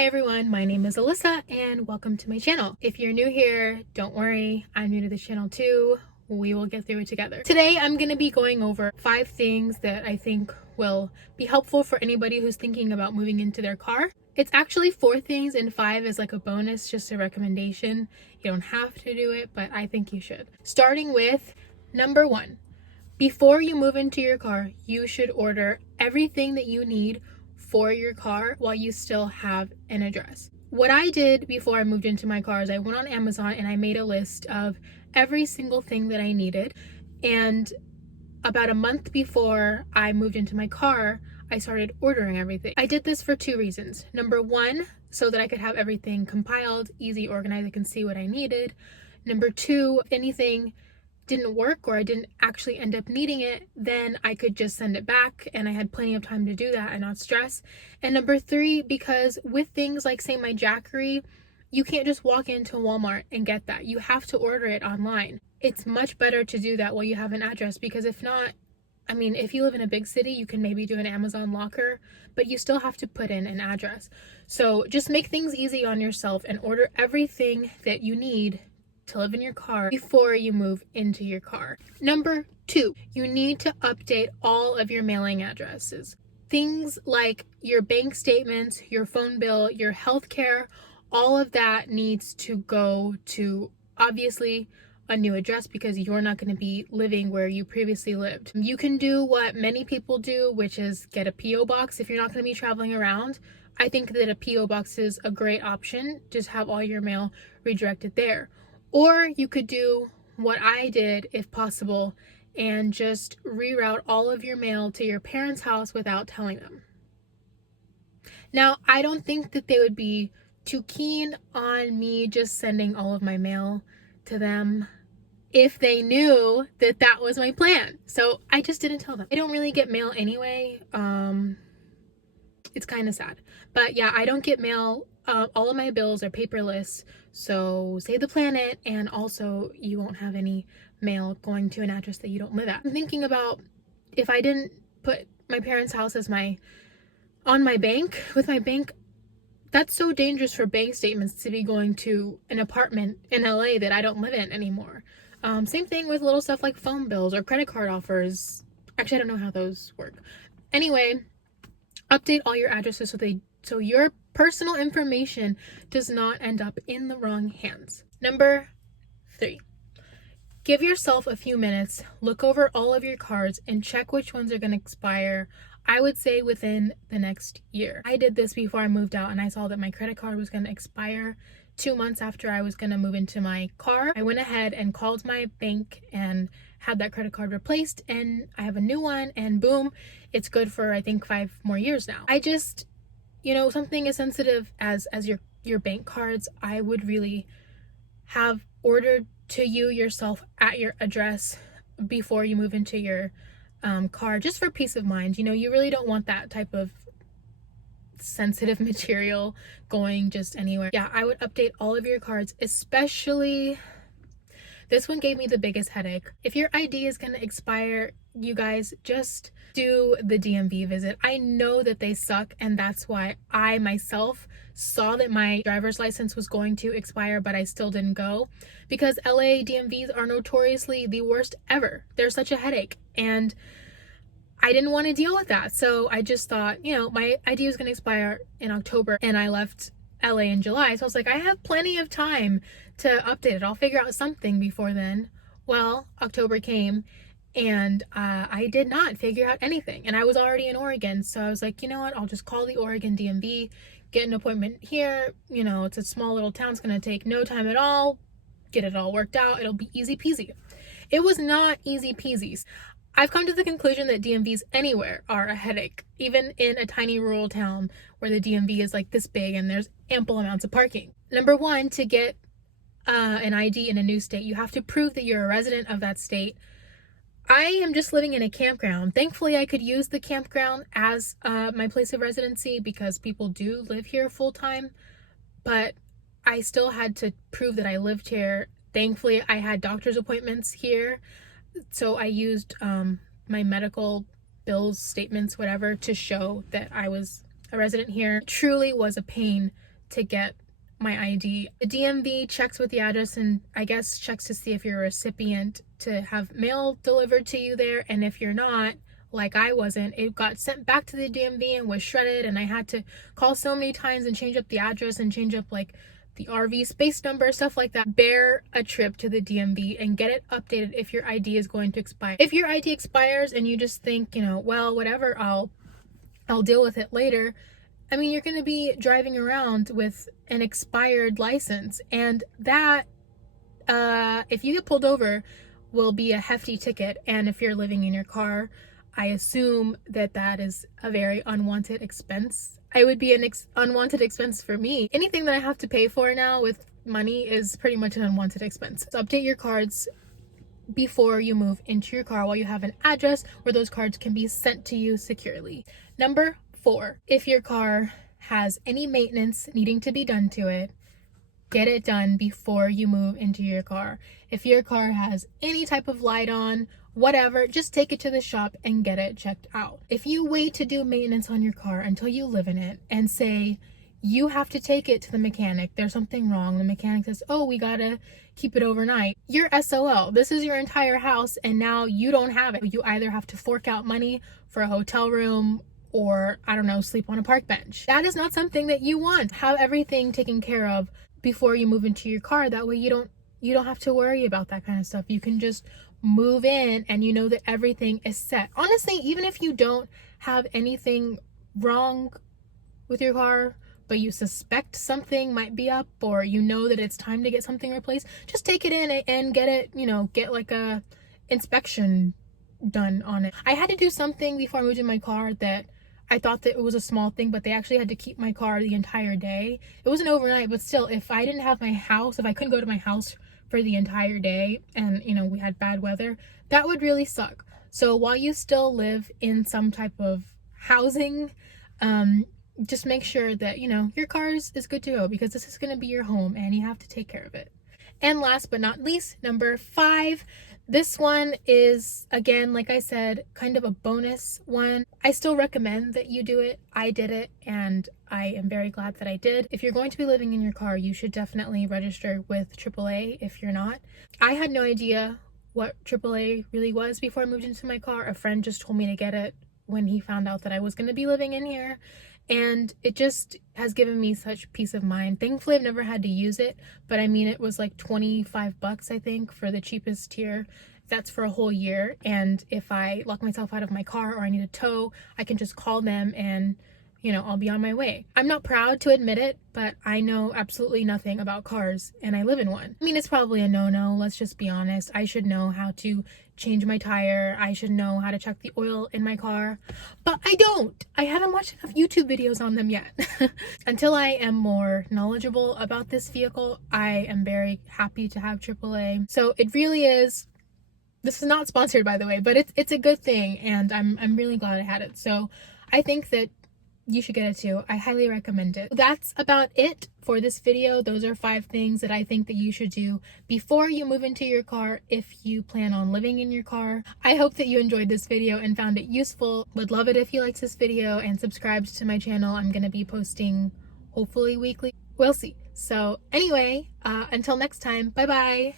Hi everyone, my name is Alyssa and welcome to my channel. If you're new here, don't worry, I'm new to this channel too. We will get through it together. Today I'm going to be going over 5 things that I think will be helpful for anybody who's thinking about moving into their car. It's actually 4 things and 5 is like a bonus, just a recommendation. You don't have to do it, but I think you should. Starting with number 1. Before you move into your car, you should order everything that you need for your car while you still have an address. What I did before I moved into my car is I went on Amazon and I made a list of every single thing that I needed. And about a month before I moved into my car, I started ordering everything. I did this for 2 reasons. Number 1, so that I could have everything compiled, easy, organized, I can see what I needed. Number 2, if anything didn't work or I didn't actually end up needing it, then I could just send it back and I had plenty of time to do that and not stress. And number 3, because with things like, say, my Jackery, you can't just walk into Walmart and get that. You have to order it online. It's much better to do that while you have an address, because if not, I mean, if you live in a big city, you can maybe do an Amazon locker, but you still have to put in an address. So just make things easy on yourself and order everything that you need to live in your car before you move into your car. Number 2, you need to update all of your mailing addresses. Things like your bank statements, your phone bill, your healthcare, all of that needs to go to obviously a new address because you're not going to be living where you previously lived. You can do what many people do, which is get a P.O. box if you're not going to be traveling around. I think that a P.O. box is a great option. Just have all your mail redirected there. Or you could do what I did, if possible, and just reroute all of your mail to your parents' house without telling them. Now, I don't think that they would be too keen on me just sending all of my mail to them if they knew that that was my plan. So I just didn't tell them. I don't really get mail anyway. It's kind of sad. But yeah, I don't get mail. All of my bills are paperless, so save the planet, and also you won't have any mail going to an address that you don't live at. I'm thinking about if I didn't put my parents' house as on my bank, with my bank, that's so dangerous for bank statements to be going to an apartment in LA that I don't live in anymore. Same thing with little stuff like phone bills or credit card offers. Actually, I don't know how those work. Anyway, update all your addresses so your personal information does not end up in the wrong hands. Number 3, give yourself a few minutes, look over all of your cards and check which ones are going to expire. I would say within the next year. I did this before I moved out and I saw that my credit card was going to expire 2 months after I was going to move into my car. I went ahead and called my bank and had that credit card replaced, and I have a new one, and boom, it's good for I think 5 more years now. I just, something as sensitive as your bank cards, I would really have ordered to you yourself at your address before you move into your car, just for peace of mind. You really don't want that type of sensitive material going just anywhere. Yeah, I would update all of your cards, especially this one gave me the biggest headache. If your ID is going to expire, you guys, just do the DMV visit. I know that they suck, and that's why I myself saw that my driver's license was going to expire, but I still didn't go, because LA DMVs are notoriously the worst ever. They're such a headache, and I didn't want to deal with that. So I just thought, my ID was going to expire in October and I left LA in July. So I was like, I have plenty of time to update it. I'll figure out something before then. Well, October came and I did not figure out anything. And I was already in Oregon. So I was like, you know what? I'll just call the Oregon DMV, get an appointment here. It's a small little town. It's going to take no time at all. Get it all worked out. It'll be easy peasy. It was not easy peasy. I've come to the conclusion that DMVs anywhere are a headache, even in a tiny rural town where the DMV is like this big and there's ample amounts of parking. Number 1, to get an ID in a new state, you have to prove that you're a resident of that state. I am just living in a campground. Thankfully, I could use the campground as my place of residency because people do live here full time, but I still had to prove that I lived here. Thankfully, I had doctor's appointments here. So I used my medical bills, statements, whatever, to show that I was a resident here. It truly was a pain to get my ID. The DMV checks with the address and I guess checks to see if you're a recipient to have mail delivered to you there, and if you're not, like I wasn't, it got sent back to the DMV and was shredded, and I had to call so many times and change up the address and change up like the RV space number, stuff like that. Bear a trip to the DMV and get it updated if your ID is going to expire. If your ID expires and you just think, you know, well, whatever, I'll deal with it later. I mean, you're going to be driving around with an expired license, and that, if you get pulled over, will be a hefty ticket. And if you're living in your car, I assume that that is a very unwanted expense. It would be an unwanted expense for me. Anything that I have to pay for now with money is pretty much an unwanted expense. So update your cards before you move into your car while you have an address where those cards can be sent to you securely. Number 4, if your car has any maintenance needing to be done to it, get it done before you move into your car. If your car has any type of light on, whatever, just take it to the shop and get it checked out. If you wait to do maintenance on your car until you live in it and say you have to take it to the mechanic, there's something wrong, the mechanic says, oh, we gotta keep it overnight, you're SOL. This is your entire house and now you don't have it. You either have to fork out money for a hotel room or, I don't know, sleep on a park bench. That is not something that you want. Have everything taken care of before you move into your car. That way you don't have to worry about that kind of stuff. You can just move in and you know that everything is set. Honestly, even if you don't have anything wrong with your car, but you suspect something might be up, or you know that it's time to get something replaced, just take it in and get it, you know, get like a inspection done on it. I had to do something before I moved in my car that I thought that it was a small thing, but they actually had to keep my car the entire day. It wasn't overnight, but still, if I didn't have my house, if I couldn't go to my house for the entire day and, you know, we had bad weather, that would really suck. So while you still live in some type of housing, just make sure that, you know, your car is good to go, because this is going to be your home and you have to take care of it. And last but not least, number 5, this one is, again, like I said, kind of a bonus one. I still recommend that you do it. I did it and I am very glad that I did. If you're going to be living in your car, you should definitely register with AAA if you're not. I had no idea what AAA really was before I moved into my car. A friend just told me to get it when he found out that I was going to be living in here. And it just has given me such peace of mind. Thankfully, I've never had to use it, but I mean, it was like $25, I think, for the cheapest tier. That's for a whole year. And if I lock myself out of my car or I need a tow, I can just call them and, you know, I'll be on my way. I'm not proud to admit it, but I know absolutely nothing about cars and I live in one. I mean, it's probably a no-no, let's just be honest. I should know how to change my tire. I should know how to check the oil in my car, but I don't. I haven't watched enough YouTube videos on them yet. Until I am more knowledgeable about this vehicle, I am very happy to have AAA. So it really is, this is not sponsored by the way, but it's a good thing and I'm really glad I had it. So I think that you should get it too. I highly recommend it. That's about it for this video. Those are 5 things that I think that you should do before you move into your car if you plan on living in your car. I hope that you enjoyed this video and found it useful. Would love it if you liked this video and subscribed to my channel. I'm going to be posting hopefully weekly. We'll see. So anyway, until next time, bye bye.